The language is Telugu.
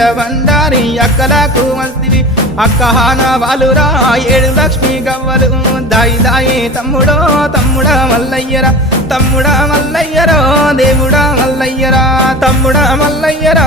ఏల బండారి అక్కలకు మస్తివి అక్క హానవాలురా ఏడు లక్ష్మి గవ్వలు. దాయి దాయి తమ్ముడో తమ్ముడా మల్లయ్యరా తమ్ముడా మల్లయ్యరా దేవుడా మల్లయ్యరా తమ్ముడా మల్లయ్యరా